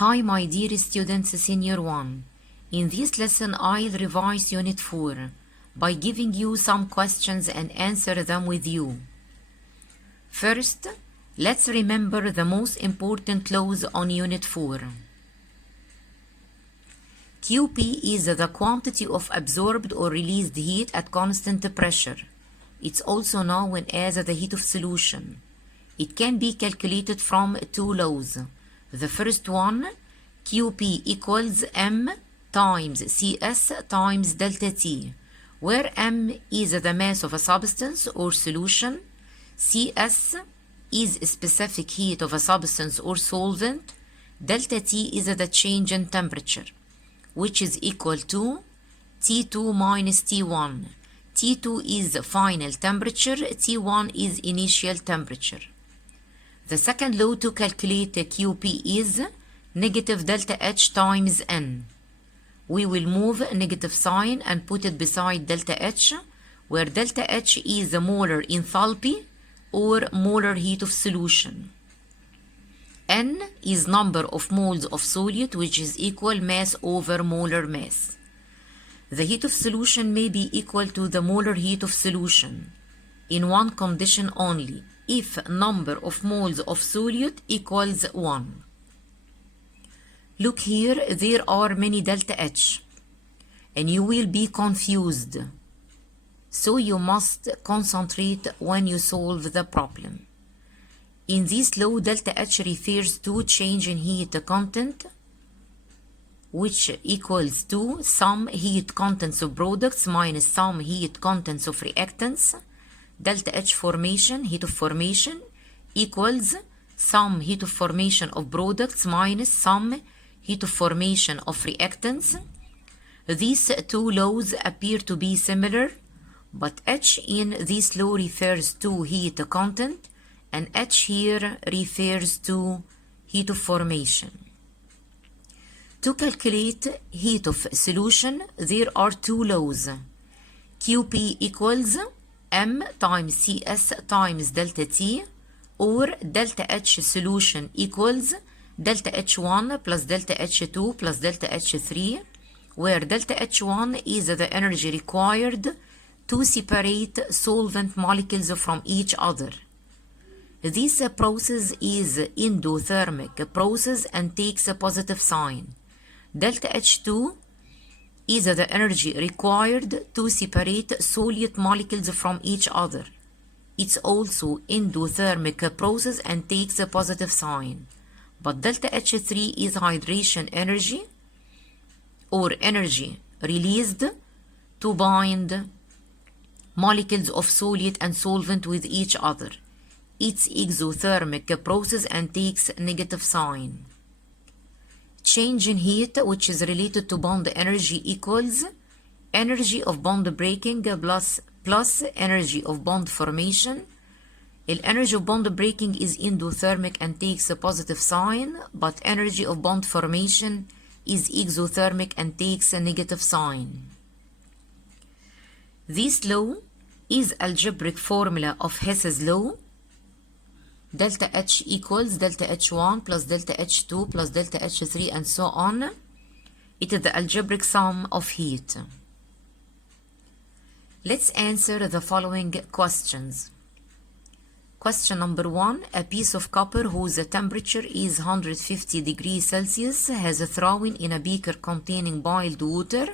Hi my dear students, Senior 1. In this lesson I'll revise Unit 4 by giving you some questions and answer them with you. First, let's remember the most important laws on Unit 4. QP is the quantity of absorbed or released heat at constant pressure. It's also known as the heat of solution. It can be calculated from two laws. The first one, QP equals M times CS times delta T, where M is the mass of a substance or solution, CS is specific heat of a substance or solvent, delta T is the change in temperature, which is equal to T2 minus T1. T2 is final temperature, T1 is initial temperature. The second law to calculate QP is negative delta H times N. We will move negative sign and put it beside delta H, where delta H is the molar enthalpy or molar heat of solution. N is number of moles of solute, which is equal mass over molar mass. The heat of solution may be equal to the molar heat of solution in one condition only, if number of moles of solute equals 1. Look here, there are many delta H, and you will be confused. So you must concentrate when you solve the problem. In this law, delta H refers to change in heat content, which equals to sum heat contents of products minus sum heat contents of reactants. Delta H formation, heat of formation, equals sum heat of formation of products minus sum heat of formation of reactants. These two laws appear to be similar, but H in this law refers to heat content, and H here refers to heat of formation. To calculate heat of solution, there are two laws. QP equals M times CS times delta T, or delta H solution equals delta H1 plus delta H2 plus delta H3, where delta H1 is the energy required to separate solvent molecules from each other. This process is endothermic process and takes a positive sign. Delta H2 is the energy required to separate solute molecules from each other. It's also endothermic process and takes a positive sign. But delta H3 is hydration energy or energy released to bind molecules of solute and solvent with each other. It's exothermic process and takes negative sign. Change in heat, which is related to bond energy, equals energy of bond breaking plus energy of bond formation. The energy of bond breaking is endothermic and takes a positive sign, but energy of bond formation is exothermic and takes a negative sign. This law is algebraic formula of Hess's law. Delta H equals delta H1 plus delta H2 plus delta H3 and so on. It is the algebraic sum of heat. Let's answer the following questions. Question number 1. A piece of copper whose temperature is 150 degrees Celsius has thrown in a beaker containing boiled water.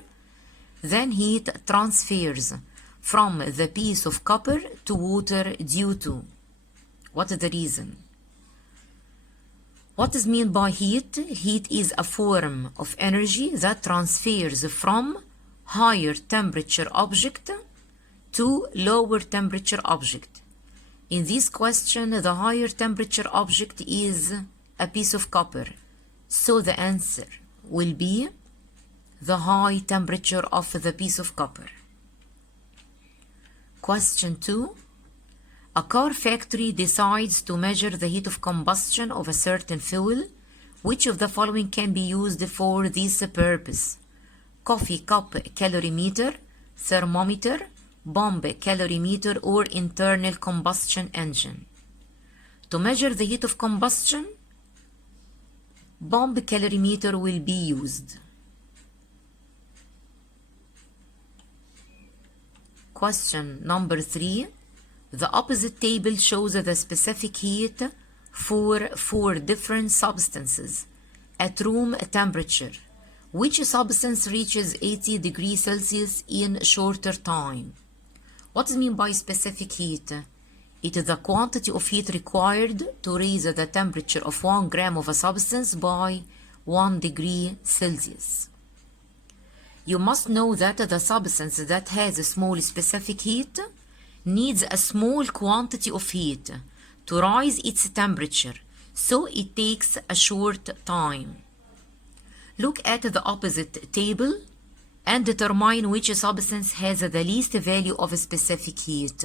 Then heat transfers from the piece of copper to water due to. What is the reason? What is meant by heat? Heat is a form of energy that transfers from higher temperature object to lower temperature object. In this question, the higher temperature object is a piece of copper. So the answer will be the high temperature of the piece of copper. Question 2. A car factory decides to measure the heat of combustion of a certain fuel. Which of the following can be used for this purpose? Coffee cup calorimeter, thermometer, bomb calorimeter, or internal combustion engine. To measure the heat of combustion, pump calorimeter will be used. Question number 3. The opposite table shows the specific heat for 4 different substances at room temperature. Which substance reaches 80 degrees Celsius in shorter time? What is mean by specific heat? It is the quantity of heat required to raise the temperature of 1 gram of a substance by 1 degree Celsius. You must know that the substance that has a small specific heat needs a small quantity of heat to rise its temperature, so it takes a short time. Look at the opposite table and determine which substance has the least value of specific heat.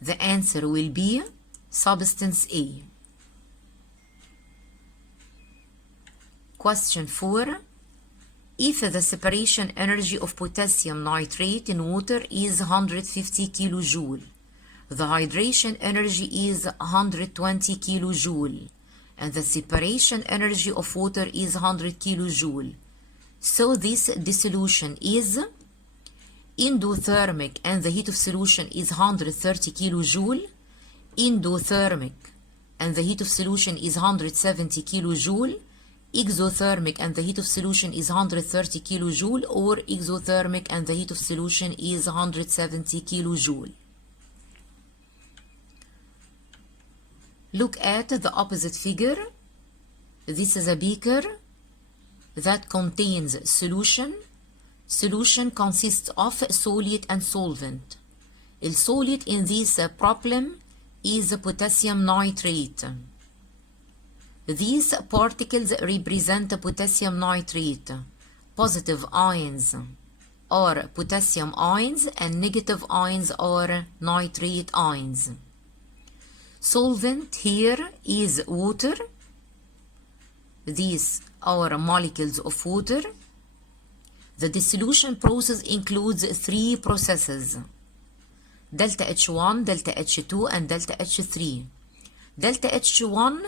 The answer will be substance A. Question 4. If the separation energy of potassium nitrate in water is 150 kilojoule, the hydration energy is 120 kilojoule, and the separation energy of water is 100 kilojoule. So this dissolution is endothermic and the heat of solution is 130 kilojoule, endothermic and the heat of solution is 170 kilojoule, exothermic and the heat of solution is 130 kilojoule, or exothermic and the heat of solution is 170 kilojoule. Look at the opposite figure. This is a beaker that contains solution. Solution consists of solute and solvent. The solute in this problem is potassium nitrate. These particles represent potassium nitrate. Positive ions are potassium ions and negative ions are nitrate ions. Solvent here is water. These are molecules of water. The dissolution process includes 3 processes: delta H1, delta H2, and delta H3. Delta H1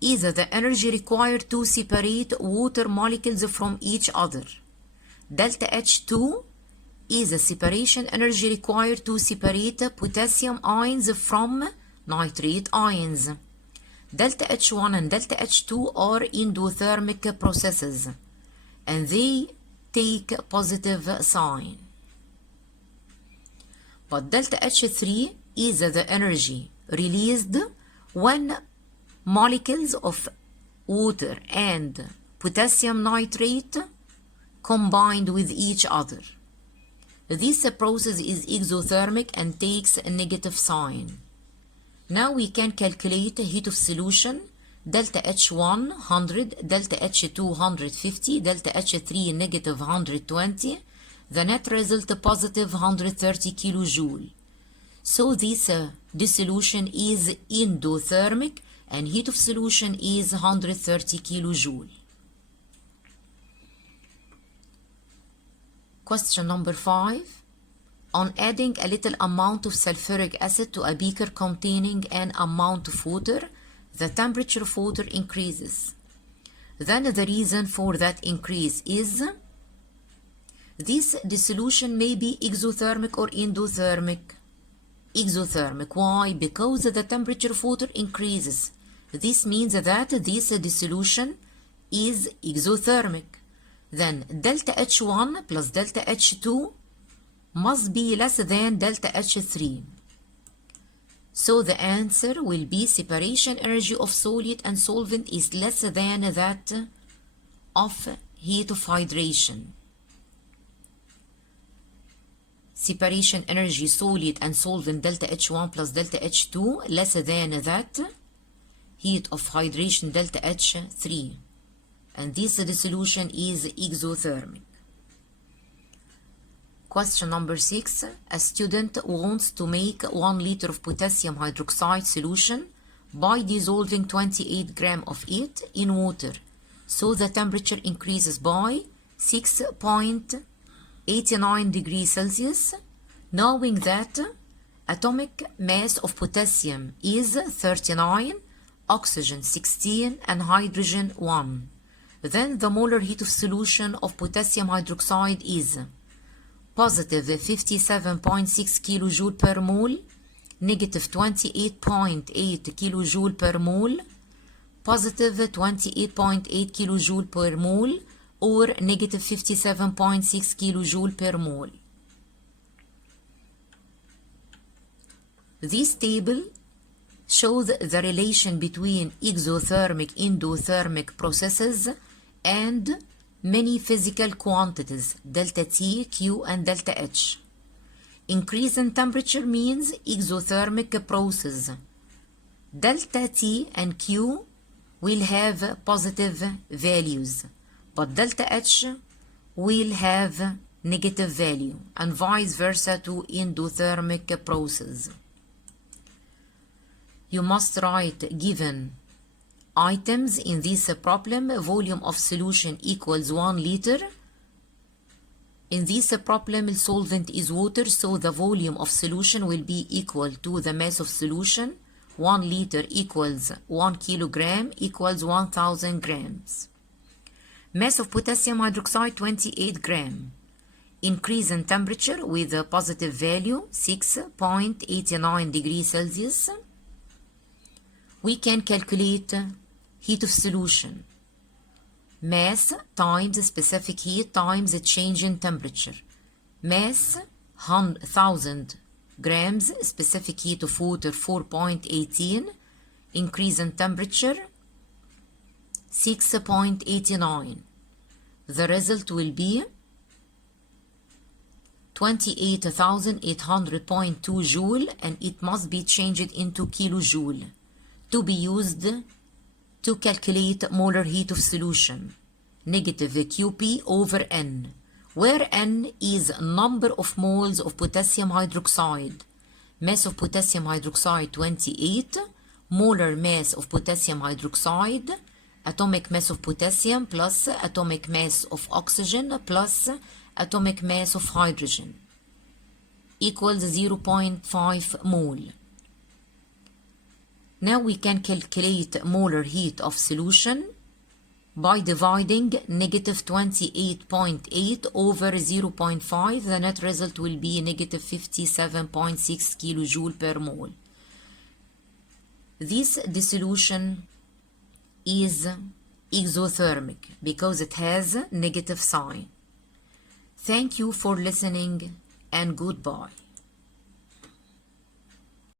is the energy required to separate water molecules from each other. Delta H2 is the separation energy required to separate potassium ions from nitrate ions. Delta H1 and delta H2 are endothermic processes, and they take positive sign. But delta H3 is the energy released when molecules of water and potassium nitrate combined with each other. This process is exothermic and takes a negative sign. Now we can calculate heat of solution. Delta H1 100, delta H2 150, delta H3 negative 120, the net result positive 130 kilojoule. So this dissolution is endothermic and heat of solution is 130 kilojoule. Question number 5. On adding a little amount of sulfuric acid to a beaker containing an amount of water, the temperature of water increases. Then the reason for that increase is this dissolution may be exothermic or endothermic. Exothermic. Why? Because the temperature of water increases. This means that this dissolution is exothermic. Then delta H1 plus delta H2 must be less than delta H3. So the answer will be separation energy of solute and solvent is less than that of heat of hydration. Separation energy solute and solvent delta H1 plus delta H2 less than that heat of hydration delta H3. And this dissolution is exothermic. Question number 6. A student wants to make 1 liter of potassium hydroxide solution by dissolving 28 grams of it in water. So the temperature increases by 6.89 degrees Celsius, knowing that atomic mass of potassium is 39, oxygen 16, and hydrogen 1. Then the molar heat of solution of potassium hydroxide is positive 57.6 kilojoule per mole, negative 28.8 kilojoule per mole, positive 28.8 kilojoule per mole, or negative 57.6 kilojoule per mole. This table shows the relation between exothermic endothermic processes and many physical quantities, delta T, Q, and delta H. Increase in temperature means exothermic process. Delta T and Q will have positive values, but delta H will have negative value, and vice versa to endothermic process. You must write given items in this problem. Volume of solution equals 1 liter. In this problem, solvent is water, so the volume of solution will be equal to the mass of solution. 1 liter equals 1 kilogram equals 1000 grams. Mass of potassium hydroxide 28 gram. Increase in temperature with a positive value 6.89 degrees Celsius. We can calculate heat of solution. Mass times specific heat times a change in temperature. Mass 1000 grams, specific heat of water 4.18, increase in temperature 6.89. The result will be 28,800.2 joule, and it must be changed into kilojoule to be used to calculate molar heat of solution. Negative QP over N, where N is number of moles of potassium hydroxide. Mass of potassium hydroxide 28, molar mass of potassium hydroxide, atomic mass of potassium plus atomic mass of oxygen plus atomic mass of hydrogen equals 0.5 mole. Now we can calculate molar heat of solution by dividing negative 28.8 over 0.5. The net result will be negative 57.6 kilojoule per mole. This dissolution is exothermic because it has negative sign. Thank you for listening and goodbye.